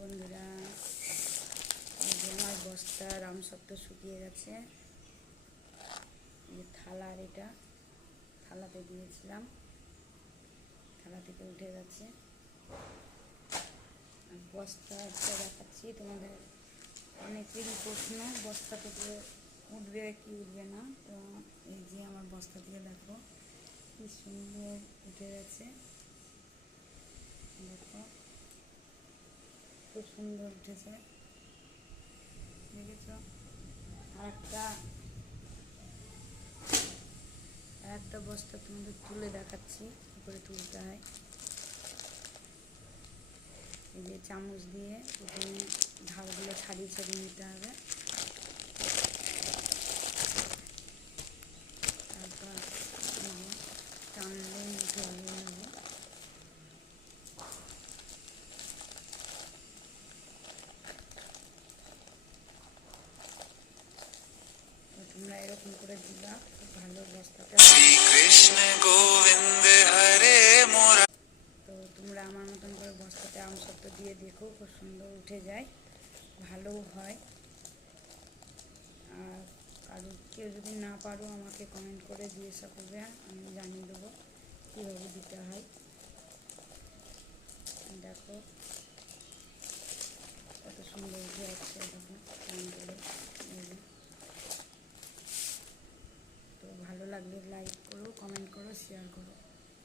বন্ধুরা, এই যে আমার বস্তা রামসপ্ত শুকিয়ে গেছে। এই থালার এটা থালাতে দিয়েছিলাম, থালা থেকে উঠে গেছে। আর বস্তাটা দেখাচ্ছি তোমাদের। অনেকেরই প্রশ্ন বস্তা থেকে উঠবে কি উঠবে না। তো এই যে আমার বস্তা থেকে দেখো কি সুন্দর উঠে গেছে। দেখো খুব সুন্দর উঠেছে, দেখেছ? আর একটা বস্তা তোমাদের তুলে দেখাচ্ছি কী করে তুলতে হয়। এই যে চামচ দিয়ে প্রথমে ধারগুলো ছাড়িয়ে ছাড়িয়ে নিতে হবে, তারপর টানলে উঠে নিয়ে নেব। তোমরা এরকম করে দিবা, খুব ভালো বস্তাটা। কৃষ্ণ গোবিন্দ হরে মোরা। তো তোমরা আমার মতন করে বস্তাতে আমসত্ব দিয়ে দেখো, খুব সুন্দর উঠে যায়, ভালো হয়। আর কারো কেউ যদি না পারো আমাকে কমেন্ট করে জিজ্ঞাসা করবে, আমি জানিয়ে দেবো কীভাবে দিতে হয়। দেখো